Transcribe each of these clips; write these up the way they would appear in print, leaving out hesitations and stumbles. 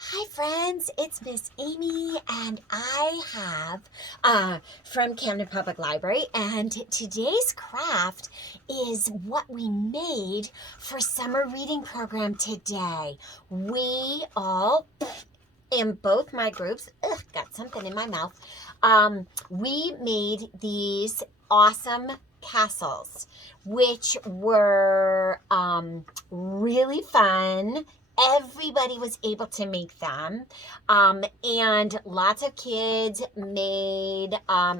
Hi friends, it's Miss Amy and I have from Camden Public Library, and today's craft is what we made for summer reading program today. We all in both my groups, got something in my mouth. We made these awesome castles, which were really fun. Everybody was able to make them, and lots of kids made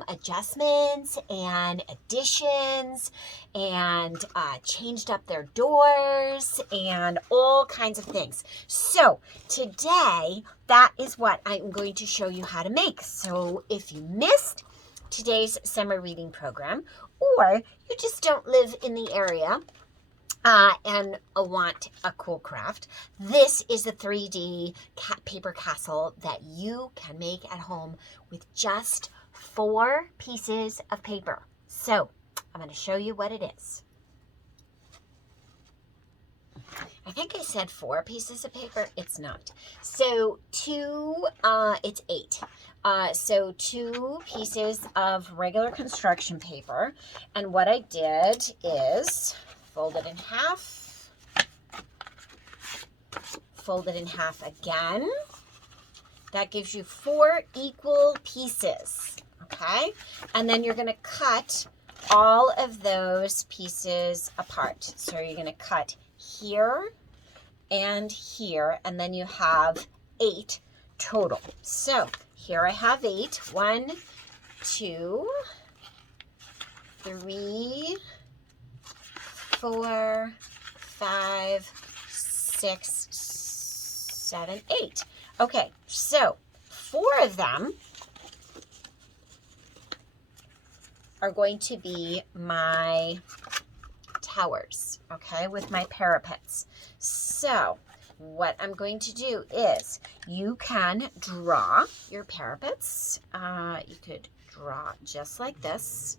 adjustments and additions and changed up their doors and all kinds of things. So today, that is what I'm going to show you how to make. So if you missed today's summer reading program, or you just don't live in the area and want a cool craft, this is the 3D paper castle that you can make at home with just 4 pieces of paper. So I'm going to show you what it is. I think I said 4 pieces of paper. It's not. So it's 8. So 2 pieces of regular construction paper. And what I did is fold it in half again. That gives you 4 equal pieces, okay? And then you're going to cut all of those pieces apart. So you're going to cut here and here, and then you have 8 total. So here I have 8. 1, 2, 3, 4, 5, 6, 7, 8. Okay, so 4 of them are going to be my towers, okay, with my parapets. So what I'm going to do is you can draw your parapets. You could draw just like this,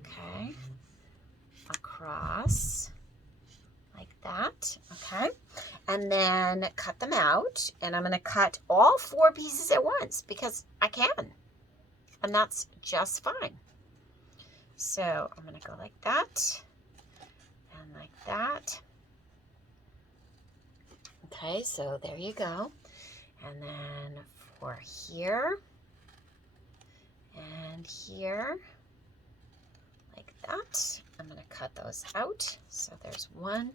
okay, across like that, okay, and then cut them out. And I'm going to cut all 4 pieces at once because I can, and that's just fine. So I'm going to go like that and like that. Okay, so there you go. And then for here and here, like that, I'm going to cut those out. So there's 1,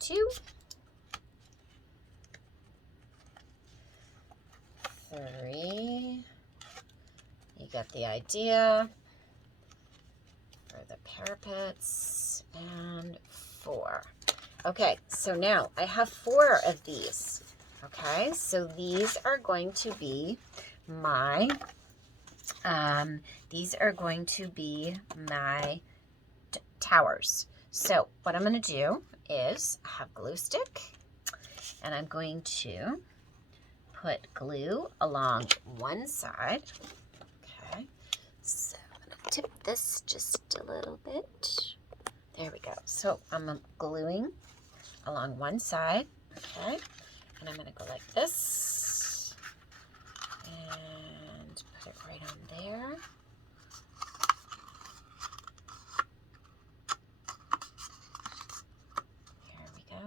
2, 3. You got the idea. For the parapets, and 4. Okay, so now I have 4 of these. Okay, so these are going to be my towers. So what I'm going to do is I have glue stick, and I'm going to put glue along one side. Okay, so tip this just a little bit. There we go. So I'm gluing along one side, okay, and I'm going to go like this and put it right on there. There we go.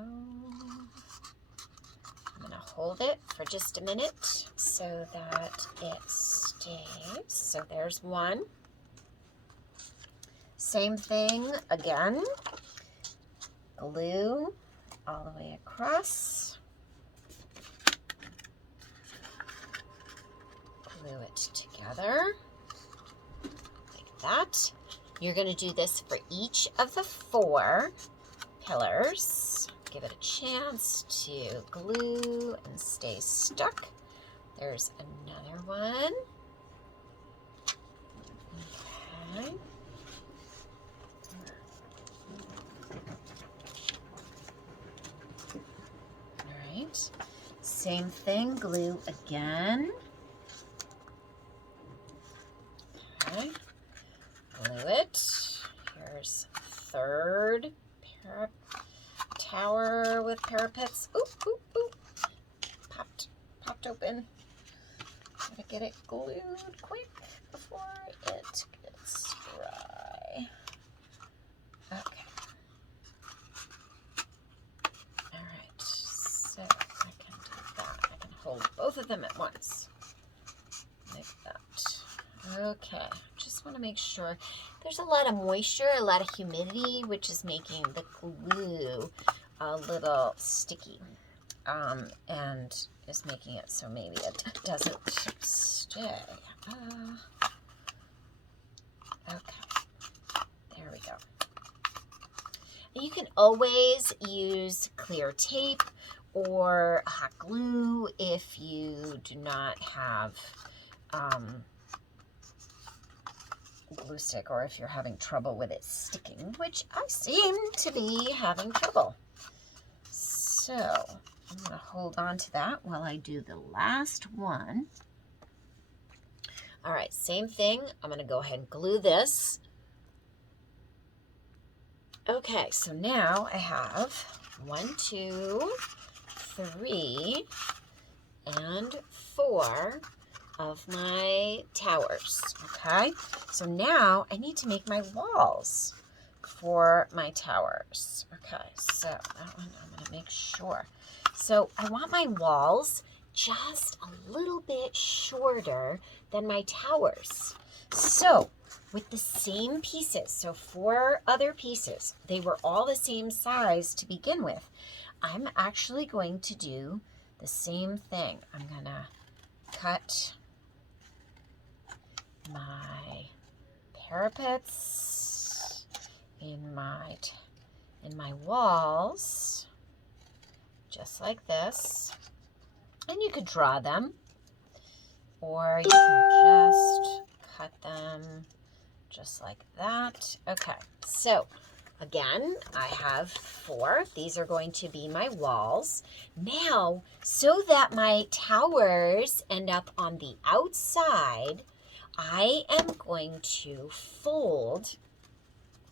I'm going to hold it for just a minute so that it stays. So there's one. Same thing again, glue all the way across, glue it together like that. You're going to do this for each of the 4 pillars. Give it a chance to glue and stay stuck. There's another one. Okay. Same thing, glue again. Okay, glue it. Here's 3rd tower with parapets. Oop, oop, oop. Popped open. Gotta get it glued quick before it gets dry. Okay. Alright, so I can do that. I can hold both of them at once. Like that. Okay, just want to make sure there's a lot of moisture, a lot of humidity, which is making the glue a little sticky. And is making it so maybe it doesn't stay. Okay, there we go. You can always use clear tape or hot glue if you do not have glue stick, or if you're having trouble with it sticking, which I seem to be having trouble. So I'm going to hold on to that while I do the last one. All right, same thing. I'm going to go ahead and glue this. Okay, so now I have 1, 2, 3, and 4 of my towers. Okay, so now I need to make my walls for my towers. Okay, so that one I'm going to make sure. So I want my walls just a little bit shorter than my towers. So with the same pieces, so 4 other pieces, they were all the same size to begin with. I'm actually going to do the same thing. I'm going to cut my parapets in my walls, just like this. And you could draw them, or you can just cut them just like that. Okay, so again, I have 4. These are going to be my walls. Now, so that my towers end up on the outside, I am going to fold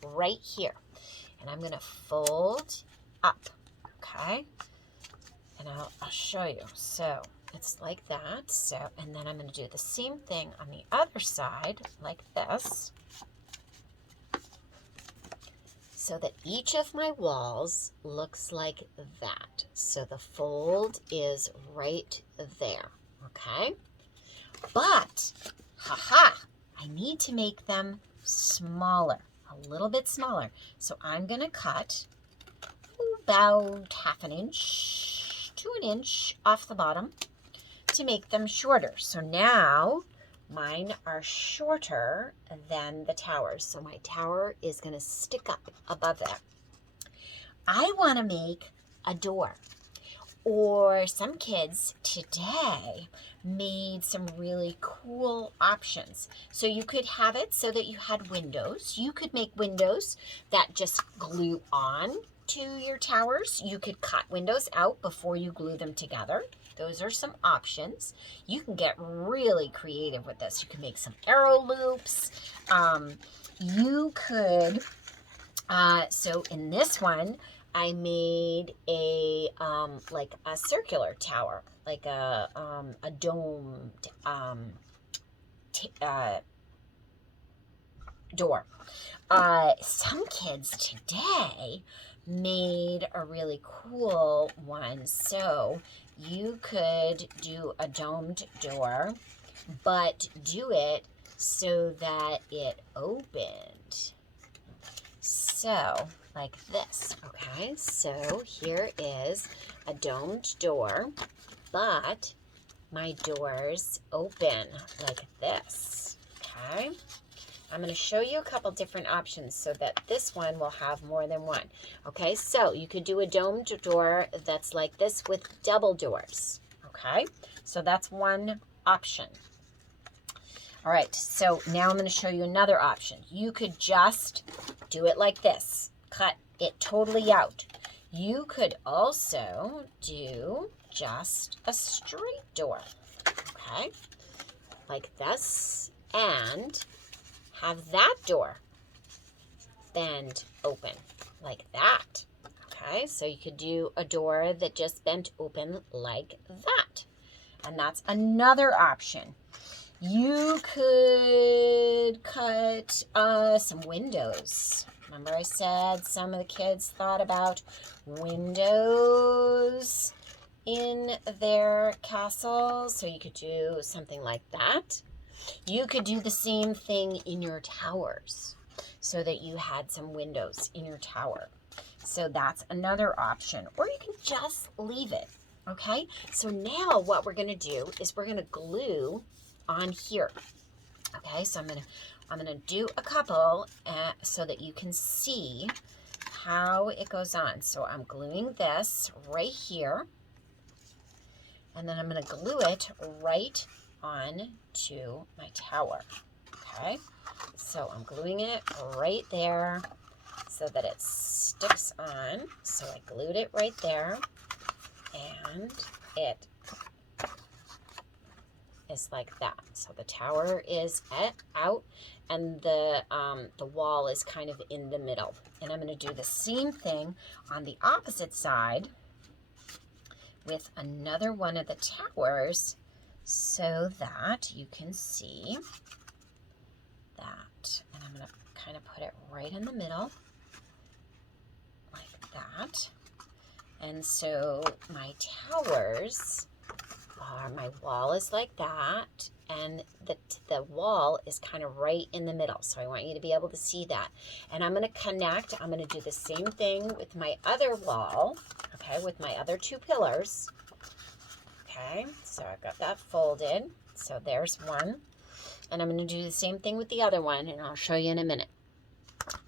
right here. And I'm going to fold up, okay? And I'll show you. So it's like that. So, and then I'm going to do the same thing on the other side, like this, so that each of my walls looks like that. So the fold is right there, okay? But, I need to make them smaller, a little bit smaller. So I'm going to cut about 1/2 inch to 1 inch off the bottom to make them shorter. So now mine are shorter than the towers. So my tower is going to stick up above that. I want to make a door. Or some kids today made some really cool options. So you could have it so that you had windows. You could make windows that just glue on to your towers. You could cut windows out before you glue them together. Those are some options. You can get really creative with this. You can make some arrow loops. You could, so in this one, I made a like a circular tower, like a domed door. Some kids today made a really cool one. So you could do a domed door, but do it so that it opened. So like this, okay? So here is a domed door, but my doors open like this, okay? I'm going to show you a couple different options so that this one will have more than one. Okay, so you could do a domed door that's like this with double doors, okay? So that's one option. All right, so now I'm going to show you another option. You could just do it like this. Cut it totally out. You could also do just a straight door, okay? Like this, and have that door bend open like that, Okay, so you could do a door that just bent open like that. And that's another option. You could cut some windows. Remember I said some of the kids thought about windows in their castle, so you could do something like that. You could do the same thing in your towers so that you had some windows in your tower. So that's another option, or you can just leave it. Okay, so now what we're going to do is we're going to glue on here. Okay, so I'm gonna do a couple so that you can see how it goes on. So I'm gluing this right here, and then I'm gonna glue it right on to my tower. Okay, so I'm gluing it right there so that it sticks on. So I glued it right there, and it is like that. So the tower is out, and the wall is kind of in the middle. And I'm going to do the same thing on the opposite side with another one of the towers so that you can see that. And I'm going to kind of put it right in the middle like that. And so my towers my wall is like that, and the wall is kind of right in the middle. So I want you to be able to see that. And I'm going to connect. I'm going to do the same thing with my other wall, okay, with my other two pillars. Okay, so I've got that folded. So there's one. And I'm going to do the same thing with the other one, and I'll show you in a minute.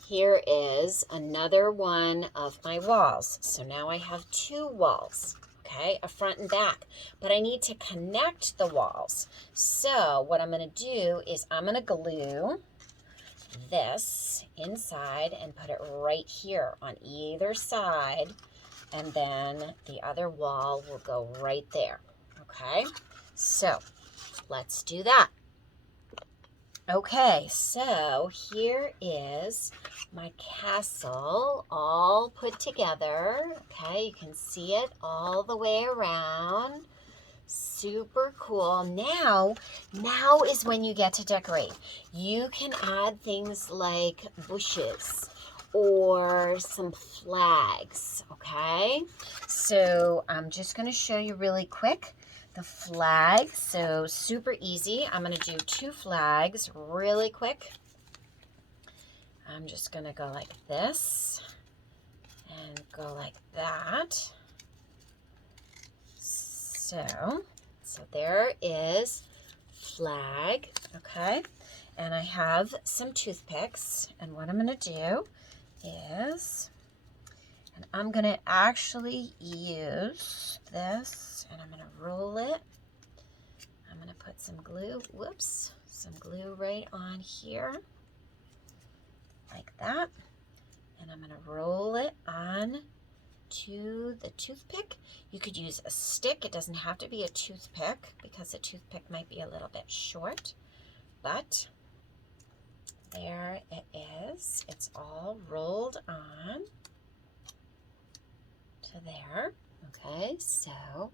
Here is another one of my walls. So now I have two walls. Okay, a front and back, but I need to connect the walls. So what I'm going to do is I'm going to glue this inside and put it right here on either side, and then the other wall will go right there. Okay, so let's do that. Okay, so here is my castle all put together. Okay, you can see it all the way around. Super cool. Now is when you get to decorate. You can add things like bushes or some flags, okay? So I'm just going to show you really quick the flag. So super easy. I'm going to do two flags really quick. I'm just going to go like this and go like that. So there is flag, okay? And I have some toothpicks, and what I'm going to do is, and I'm going to actually use this, and I'm going to roll it. I'm going to put some glue, some glue right on here, like that. And I'm going to roll it on to the toothpick. You could use a stick. It doesn't have to be a toothpick because a toothpick might be a little bit short, but there it is. It's all rolled on to there. Okay, so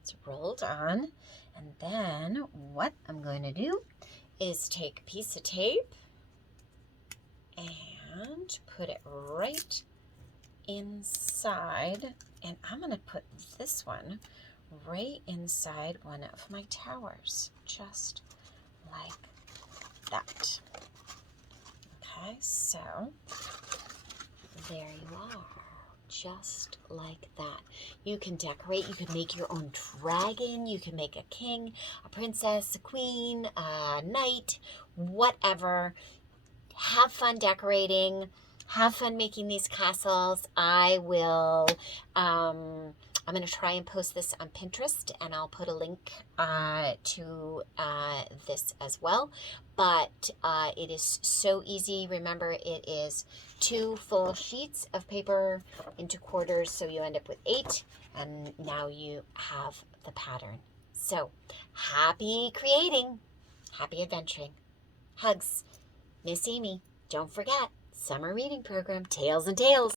it's rolled on, and then what I'm going to do is take a piece of tape and put it right inside, and I'm going to put this one right inside one of my towers, just like that. Okay, so there you are, just like that. You can decorate, you can make your own dragon, you can make a king, a princess, a queen, a knight, whatever. Have fun decorating. Have fun making these castles. I'm going to try and post this on Pinterest, and I'll put a link to this as well. But it is so easy. Remember, it is 2 full sheets of paper into quarters, so you end up with 8, and now you have the pattern. So, happy creating, happy adventuring. Hugs. Miss Amy. Don't forget, summer reading program, Tales and Tales.